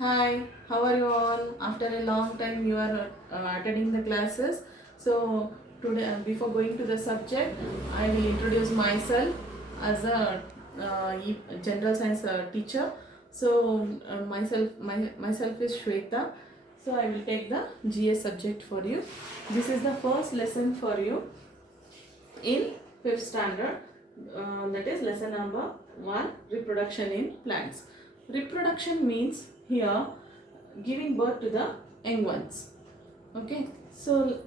Hi, how are you all? After a long time, you are attending the classes. So, today, before going to the subject, I will introduce myself as a general science teacher. So, myself is Shweta. So, I will take the GS subject for you. This is the first lesson for you in fifth standard. That is lesson number 1, reproduction in plants. Reproduction means here giving birth to the young ones. Okay, so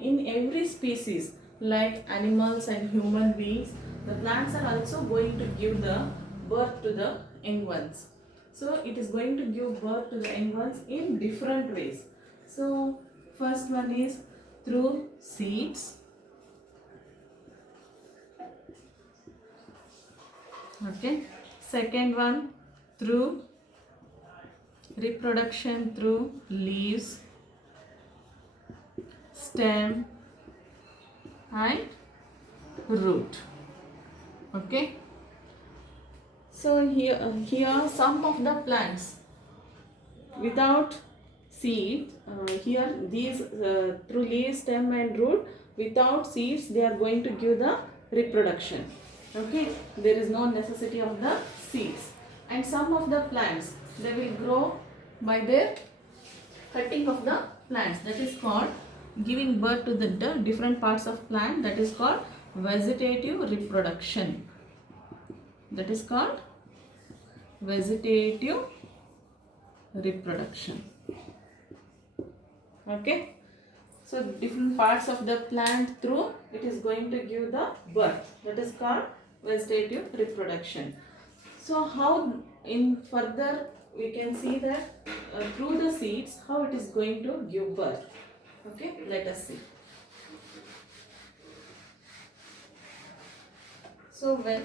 in every species like animals and human beings, the plants are also going to give the birth to the young ones. So it is going to give birth to the young ones in different ways. So first one is through seeds. Okay, second one through reproduction through leaves, stem and root. Okay, so here some of the plants without seed, here these through leaves, stem and root, without seeds they are going to give the reproduction. Okay, there is no necessity of the seeds. And some of the plants, they will grow by their cutting of the plants, that is called giving birth to the different parts of plant, that is called vegetative reproduction. That is called vegetative reproduction. Okay, so different parts of the plant through it is going to give the birth, that is called vegetative reproduction. So how in further we can see that through the seeds how it is going to give birth. Okay, let us see. So when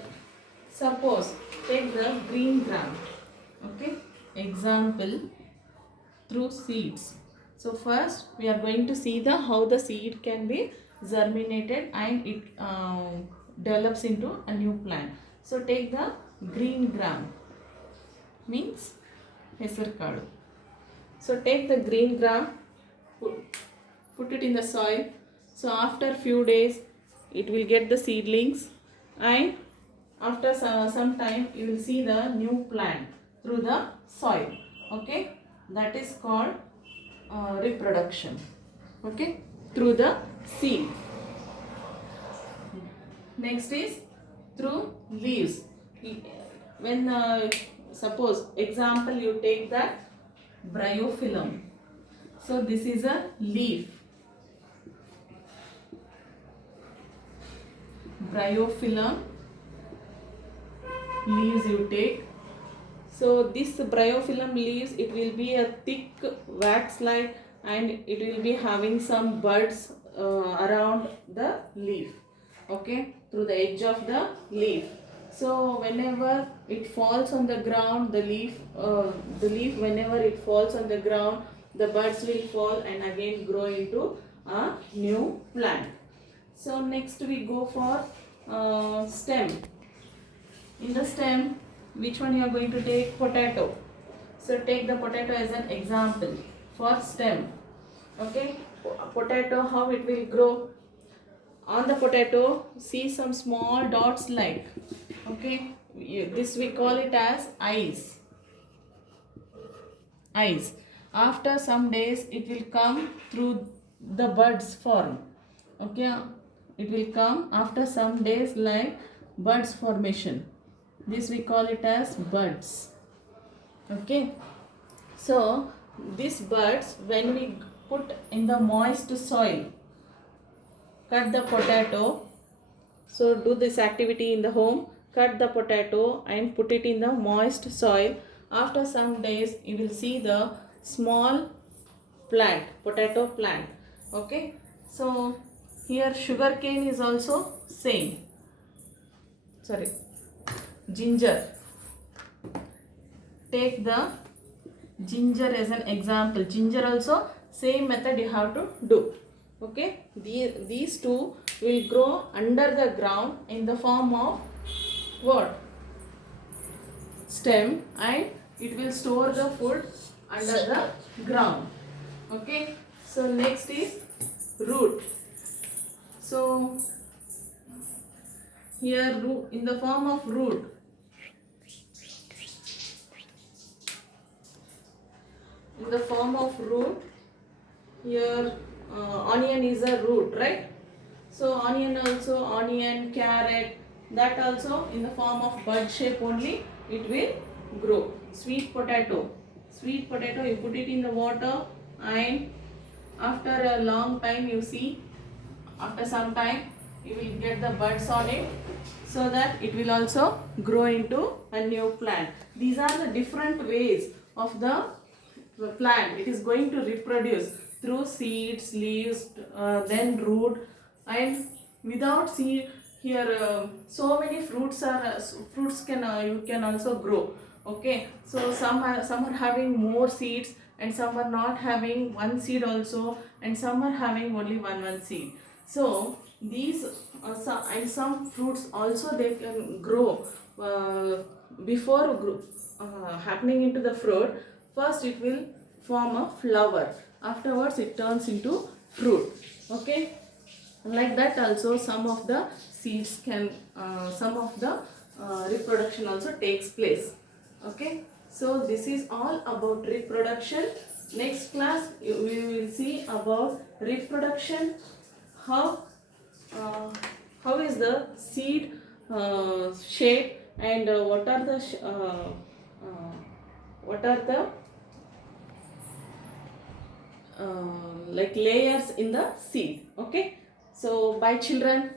suppose take the green gram. Okay, example through seeds. So first we are going to see the how the seed can be germinated and it develops into a new plant. So take the green gram, means ಹೆಸರುಕಾಳು. So take the green gram, put it in the soil. So after few days it will get the seedlings, and after some time you will see the new plant through the soil. Okay, that is called reproduction. Okay, through the seed. Next is through leaves. When suppose example you take that bryophyllum. So this is a leaf. Bryophyllum leaves you take. So this bryophyllum leaves, it will be a thick wax like, and it will be having some buds around the leaf. Okay, through the edge of the leaf. So whenever it falls on the ground, the leaf whenever it falls on the ground, the buds will fall and again grow into a new plant. So next we go for stem. In the stem, which one you are going to take? Potato. So take the potato as an example for stem. Okay, potato, how it will grow? On the potato, see some small dots like, okay, this we call it as eyes. Eyes. After some days it will come through the buds form. Okay, it will come after some days like buds formation. This we call it as buds. Okay, so these buds, when we put in the moist soil, cut the potato. So do this activity in the home. Cut the potato and put it in the moist soil. After some days you will see the small plant, potato plant. Okay, so here sugarcane is also same. Sorry, ginger. Take the ginger as an example. Ginger also same method you have to do. Okay, these two will grow under the ground in the form of what? Stem, and it will store the food under the ground. Okay, so next is root. So here root in the form of root. In the form of root, here onion is a root, right? So onion also, onion, carrot, that also in the form of bud shape only it will grow. Sweet potato, sweet potato, you put it in the water and after a long time you see, after some time you will get the buds on it, so that it will also grow into a new plant. These are the different ways of the plant. It is going to reproduce through seeds, leaves, then root, and without seed here so many fruits are fruits can you can also grow. Okay, so some are having more seeds and some are not having one seed also, and some are having only one seed. So these some fruits also they can grow before happening into the fruit. First it will form a flower, afterwards it turns into fruit. Okay, like that also some of the seeds can some of the reproduction also takes place. Okay, so this is all about reproduction. Next class we will see about reproduction, how uh, how is the seed shape, and what are the like layers in the seed. Okay, so bye children.